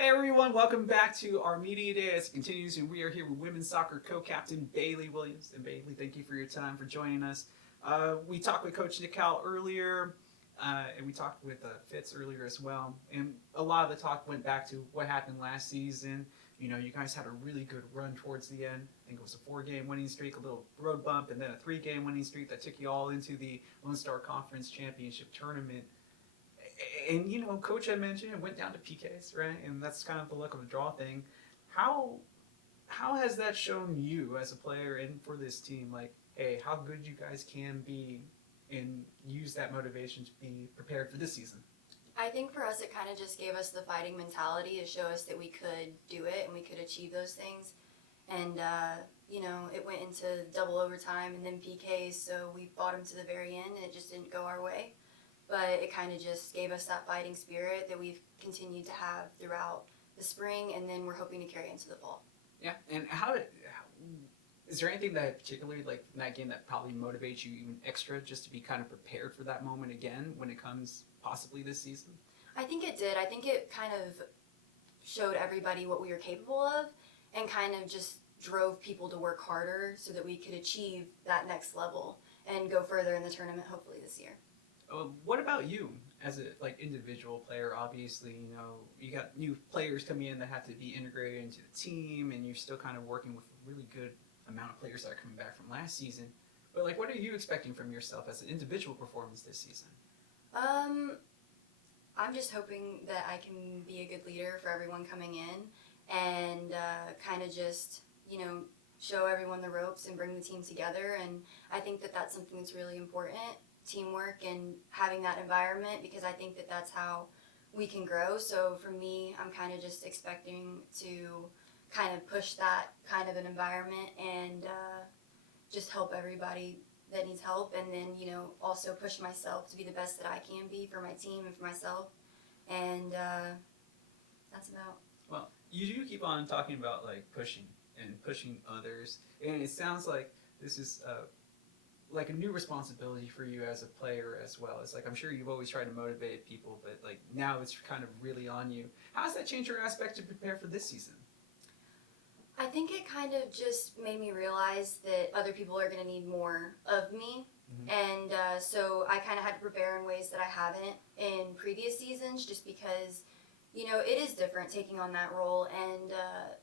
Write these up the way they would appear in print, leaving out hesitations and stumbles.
Hey everyone, welcome back to our media day as it continues, and we are here with women's soccer co-captain Bailey Williams. And Bailey, thank you for your time for joining us. We talked with Coach Nick Howell earlier, and we talked with Fitz earlier as well. And a lot of the talk went back to what happened last season. You know, you guys had a really good run towards the end. I think it was a 4-game winning streak, a little road bump, and then a 3-game winning streak that took you all into the Lone Star Conference Championship tournament. And you know, Coach had mentioned it went down to PKs, right? And that's kind of the luck of the draw thing. How how has that shown you as a player and for this team, like, hey, how good you guys can be and use that motivation to be prepared for this season? I think for us, it kind of just gave us the fighting mentality to show us that we could do it and we could achieve those things. And, it went into double overtime and then PKs, so we fought them to the very end and it just didn't go our way. But it kind of just gave us that fighting spirit that we've continued to have throughout the spring, and then we're hoping to carry into the fall. Yeah, and is there anything that particularly like in that game that probably motivates you even extra just to be kind of prepared for that moment again when it comes possibly this season? I think it did. I think it kind of showed everybody what we were capable of and kind of just drove people to work harder so that we could achieve that next level and go further in the tournament hopefully this year. What about you as a like individual player? Obviously, you know you got new players coming in that have to be integrated into the team, and you're still kind of working with a really good amount of players that are coming back from last season. But like, what are you expecting from yourself as an individual performance this season? I'm just hoping that I can be a good leader for everyone coming in and kind of just, show everyone the ropes and bring the team together. And I think that that's something that's really important, teamwork and having that environment, because I think that that's how we can grow. So for me, I'm kind of just expecting to kind of push that kind of an environment and just help everybody that needs help, and then also push myself to be the best that I can be for my team and for myself, and that's about. Well, you do keep on talking about like pushing others, and it sounds like this is like a new responsibility for you as a player as well. It's like I'm sure you've always tried to motivate people, but like now it's kind of really on you. How has that changed your aspect to prepare for this season? I think it kind of just made me realize that other people are going to need more of me. And so I kind of had to prepare in ways that I haven't in previous seasons, just because, it is different taking on that role, and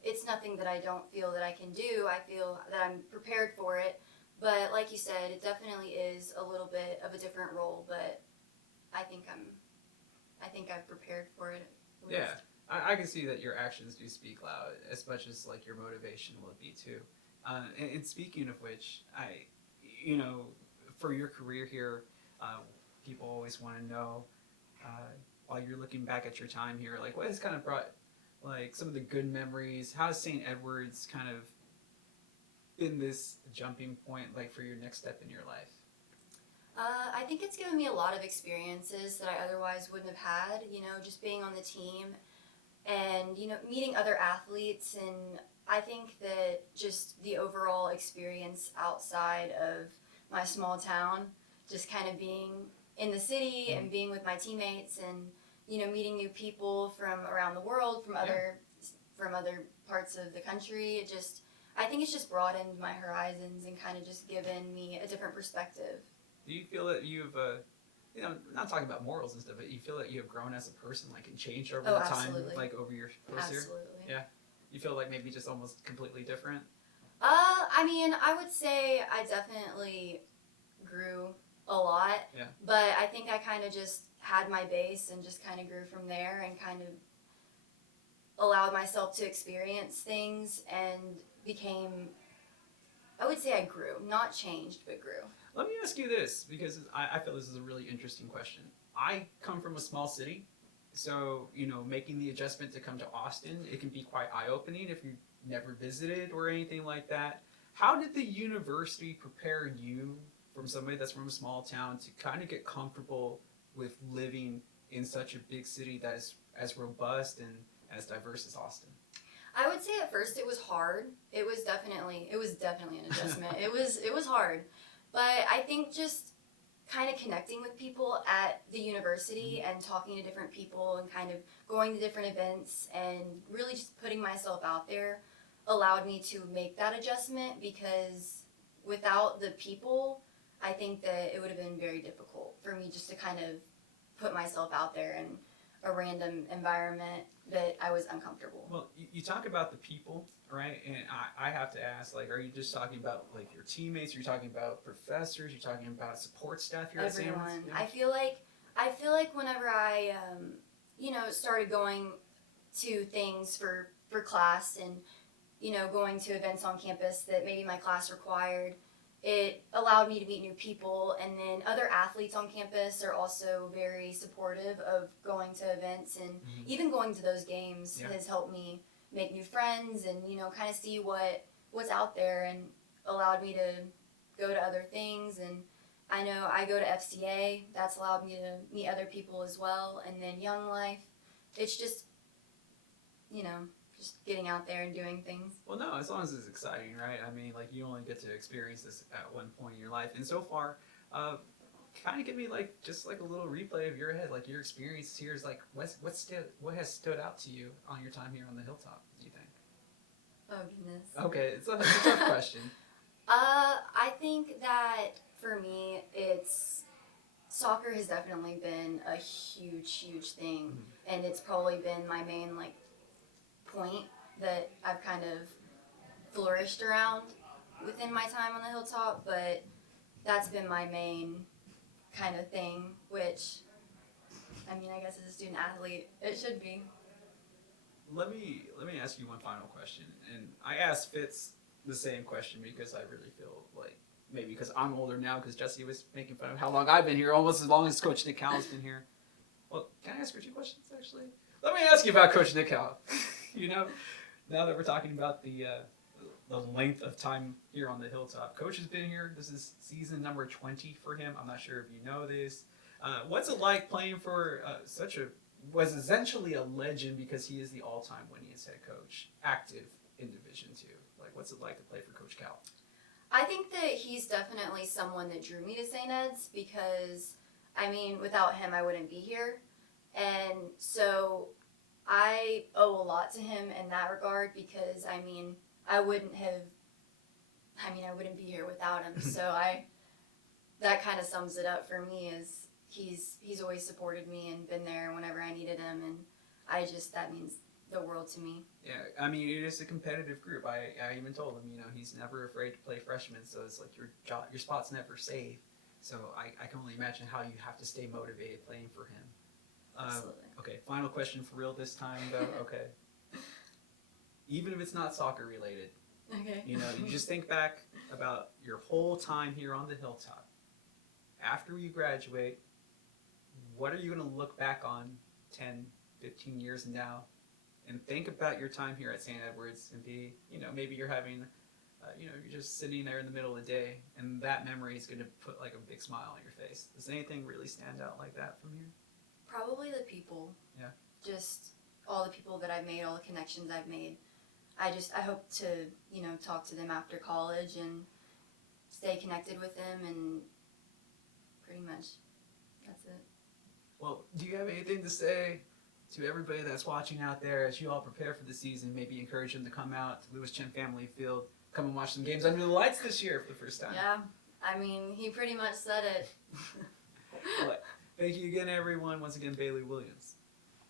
it's nothing that I don't feel that I can do. I feel that I'm prepared for it. But like you said, it definitely is a little bit of a different role, but I think I've prepared for it. Yeah, I can see that your actions do speak loud, as much as like your motivation will be too. And speaking of which, you know, for your career here, people always want to know, while you're looking back at your time here, like what has kind of brought like some of the good memories. How has St. Edward's kind of been this jumping point like for your next step in your life? I think it's given me a lot of experiences that I otherwise wouldn't have had, just being on the team and, meeting other athletes. And I think that just the overall experience outside of my small town, just kind of being in the city and being with my teammates and, meeting new people from around the world, from other parts of the country. I think it's just broadened my horizons and kind of just given me a different perspective. Do you feel that you've, not talking about morals and stuff, but you feel that you have grown as a person, like, and changed over the time, Absolutely. like, over your course here? Absolutely. Yeah. You feel like maybe just almost completely different? I would say I definitely grew a lot. Yeah. But I think I kind of just had my base and just kind of grew from there and kind of allowed myself to experience things and became, I would say I grew, not changed, but grew. Let me ask you this, because I feel this is a really interesting question. I come from a small city, so, making the adjustment to come to Austin, it can be quite eye-opening if you've never visited or anything like that. How did the university prepare you, from somebody that's from a small town, to kind of get comfortable with living in such a big city that is as robust and as diverse as Austin? I would say at first it was hard. It was definitely an adjustment. It was hard. But I think just kind of connecting with people at the university and talking to different people and kind of going to different events and really just putting myself out there allowed me to make that adjustment, because without the people, I think that it would have been very difficult for me just to kind of put myself out there in a random environment that I was uncomfortable. Well, you talk about the people, right? And I have to ask, like, are you just talking about like your teammates? You're talking about professors? You're talking about support staff here Everyone. at San Luis? I feel like whenever I started going to things for class and going to events on campus that maybe my class required, it allowed me to meet new people, and then other athletes on campus are also very supportive of going to events, and even going to those games has helped me make new friends and kind of see what's out there, and allowed me to go to other things. And I know I go to FCA, that's allowed me to meet other people as well. And then Young Life, it's just just getting out there and doing things. Well, no, as long as it's exciting, right? I mean, like, you only get to experience this at one point in your life. And so far, kind of give me like just like a little replay of your head, like your experience here is like what has stood out to you on your time here on the Hilltop, do you think? Oh goodness. Okay, it's a tough question. I think that for me, soccer has definitely been a huge thing, and it's probably been my main like point that I've kind of flourished around within my time on the Hilltop. But that's been my main kind of thing, which, I mean, I guess as a student athlete, it should be. Let me ask you one final question, and I asked Fitz the same question because I really feel like maybe because I'm older now, because Jesse was making fun of how long I've been here, almost as long as Coach Nick Cowell's been here. Well, can I ask her 2 questions actually? Let me ask you about Coach Nick Cowell. Now that we're talking about the length of time here on the Hilltop, Coach has been here. This is season number 20 for him. I'm not sure if you know this. What's it like playing for was essentially a legend, because he is the all-time winningest head coach active in Division II. Like, what's it like to play for Coach Cowell? I think that he's definitely someone that drew me to St. Ed's, because, I mean, without him, I wouldn't be here. And so I owe a lot to him in that regard, because, I mean, I wouldn't be here without him. So that kind of sums it up for me, is he's always supported me and been there whenever I needed him, and that means the world to me. Yeah, I mean, it is a competitive group. I even told him, he's never afraid to play freshmen, so it's like your spot's never safe. So I can only imagine how you have to stay motivated playing for him. Absolutely. Okay, final question for real this time, though. Okay. Even if it's not soccer related, Okay. you just think back about your whole time here on the Hilltop. After you graduate, what are you going to look back on 10, 15 years now and think about your time here at St. Edward's and be, maybe you're having, you're just sitting there in the middle of the day, and that memory is going to put like a big smile on your face. Does anything really stand out like that from here? Probably the people. Yeah. Just all the people that I've made, all the connections I've made. I hope to, talk to them after college and stay connected with them, and pretty much that's it. Well, do you have anything to say to everybody that's watching out there as you all prepare for the season? Maybe encourage them to come out to Lewis-Chen Family Field, come and watch some games under the lights this year for the first time. Yeah, I mean, he pretty much said it. Well, thank you again, everyone. Once again, Bailey Williams.